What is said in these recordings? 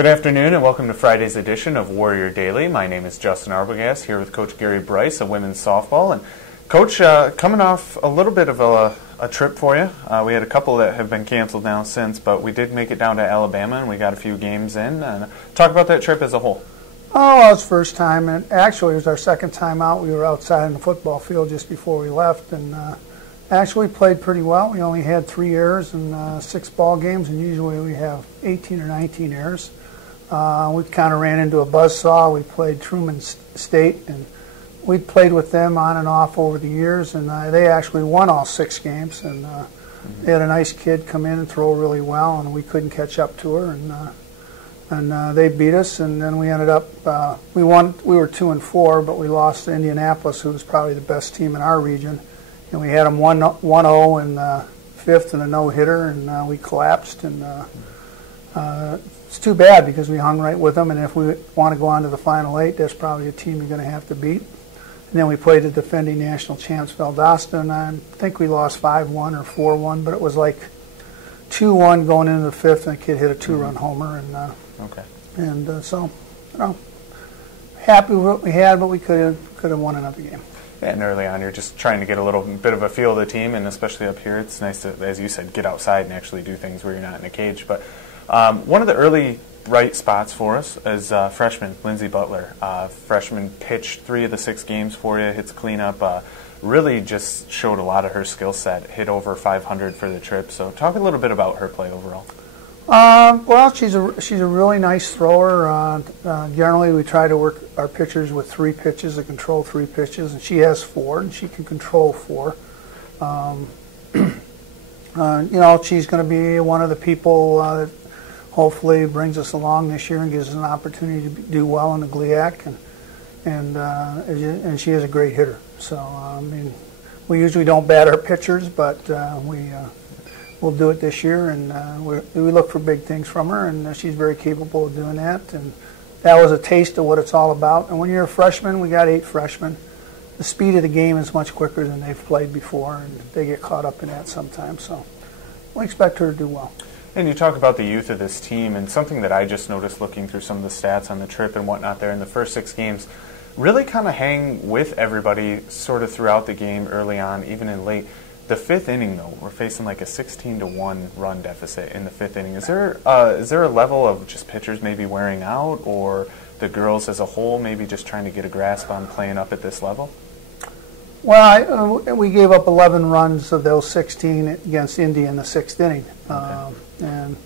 Good afternoon and welcome to Friday's edition of Warrior Daily. My name is Justin Arbogast here with Coach Gary Bryce of women's softball. And Coach, coming off a little bit of a trip for you. We had a couple that have been canceled now since, but we did make it down to Alabama and we got a few games in. Talk about that trip as a whole. Oh, it was first time, and actually it was our second time out. We were outside in the football field just before we left, and actually played pretty well. We only had 3 errors in 6 ball games, and usually we have 18 or 19 errors. We kind of ran into a buzzsaw. We played Truman State, and we played with them on and off over the years, and they actually won all 6 games. And they had a nice kid come in and throw really well, and we couldn't catch up to her, and they beat us. And then we ended up we won. We were 2-4, but we lost to Indianapolis, who was probably the best team in our region, and we had them 1-0 in the 5th and a no-hitter, and we collapsed. And it's too bad because we hung right with them, and if we want to go on to the Final 8, that's probably a team you're going to have to beat. And then we played the defending national champs, Valdosta, and I think we lost 5-1 or 4-1, but it was like 2-1 going into the 5th, and a kid hit a 2-run homer. And so, you know, happy with what we had, but we could have won another game. And early on, you're just trying to get a little bit of a feel of the team, and especially up here, it's nice to, as you said, get outside and actually do things where you're not in a cage. But one of the early bright spots for us is freshman Lyndsay Butler. Freshman pitched 3 of the 6 games for you, hits cleanup, really just showed a lot of her skill set, hit over 500 for the trip. So talk a little bit about her play overall. Well, she's a really nice thrower. Generally, we try to work our pitchers with 3 pitches to control 3 pitches, and she has 4, and she can control 4. You know, she's going to be one of the people that hopefully brings us along this year and gives us an opportunity to do well in the GLIAC, and she is a great hitter. So I mean, we usually don't bat our pitchers, but we'll do it this year, and we look for big things from her, and she's very capable of doing that. And that was a taste of what it's all about. And when you're a freshman, we got 8 freshmen. The speed of the game is much quicker than they've played before, and they get caught up in that sometimes. So we expect her to do well. And you talk about the youth of this team, and something that I just noticed looking through some of the stats on the trip and whatnot there in the first 6 games, really kind of hang with everybody sort of throughout the game early on, even in late. The 5th inning, though, we're facing like a 16-1 run deficit in the 5th inning. Is there a level of just pitchers maybe wearing out, or the girls as a whole maybe just trying to get a grasp on playing up at this level? Well, we gave up 11 runs of those 16 against Indy in the 6th inning. Okay. And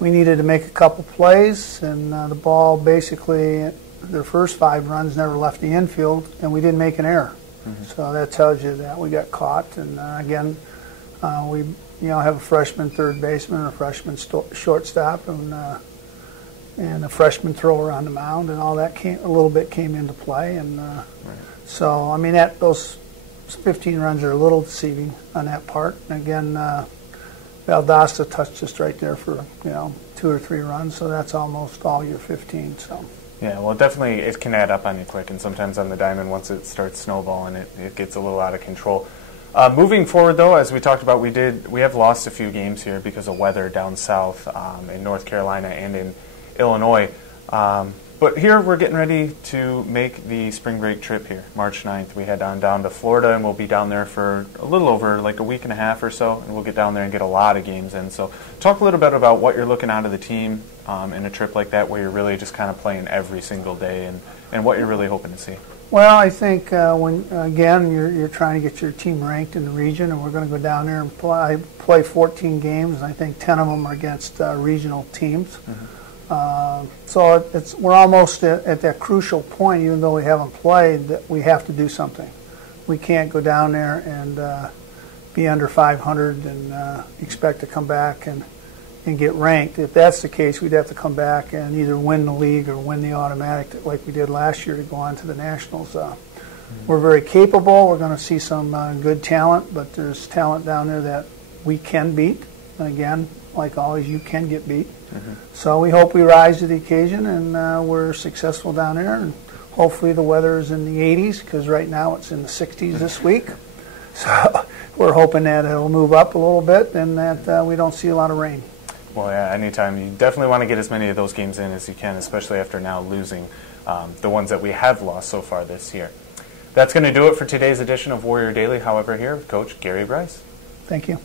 we needed to make a couple plays, and the ball basically, their first 5 runs never left the infield, and we didn't make an error. Mm-hmm. So that tells you that we got caught. And again, we have a freshman third baseman, a freshman shortstop, and a freshman thrower on the mound, and all that a little bit came into play. And right. So I mean, those 15 runs are a little deceiving on that part. And again, Valdosta touched us right there for 2 or 3 runs, so that's almost all your 15. So. Yeah, well, definitely it can add up on you quick, and sometimes on the diamond, once it starts snowballing, it gets a little out of control. Moving forward, though, as we talked about, we have lost a few games here because of weather down south in North Carolina and in Illinois. But here we're getting ready to make the spring break trip here, March 9th. We head on down to Florida, and we'll be down there for a little over like a week and a half or so, and we'll get down there and get a lot of games in. So talk a little bit about what you're looking out of the team in a trip like that, where you're really just kind of playing every single day, and what you're really hoping to see. Well, I think when again you're trying to get your team ranked in the region, and we're going to go down there and play 14 games, and I think 10 of them are against regional teams. Mm-hmm. So we're almost at that crucial point, even though we haven't played, that we have to do something. We can't go down there and be under 500 and expect to come back and get ranked. If that's the case, we'd have to come back and either win the league or win the automatic like we did last year to go on to the Nationals. We're very capable. We're going to see some good talent, but there's talent down there that we can beat. And again, like always, you can get beat. Mm-hmm. So we hope we rise to the occasion and we're successful down there. And hopefully the weather is in the 80s, because right now it's in the 60s this week. So we're hoping that it'll move up a little bit and that we don't see a lot of rain. Well, yeah, anytime. You definitely want to get as many of those games in as you can, especially after now losing the ones that we have lost so far this year. That's going to do it for today's edition of Warrior Daily. However, here with Coach Gary Bryce. Thank you.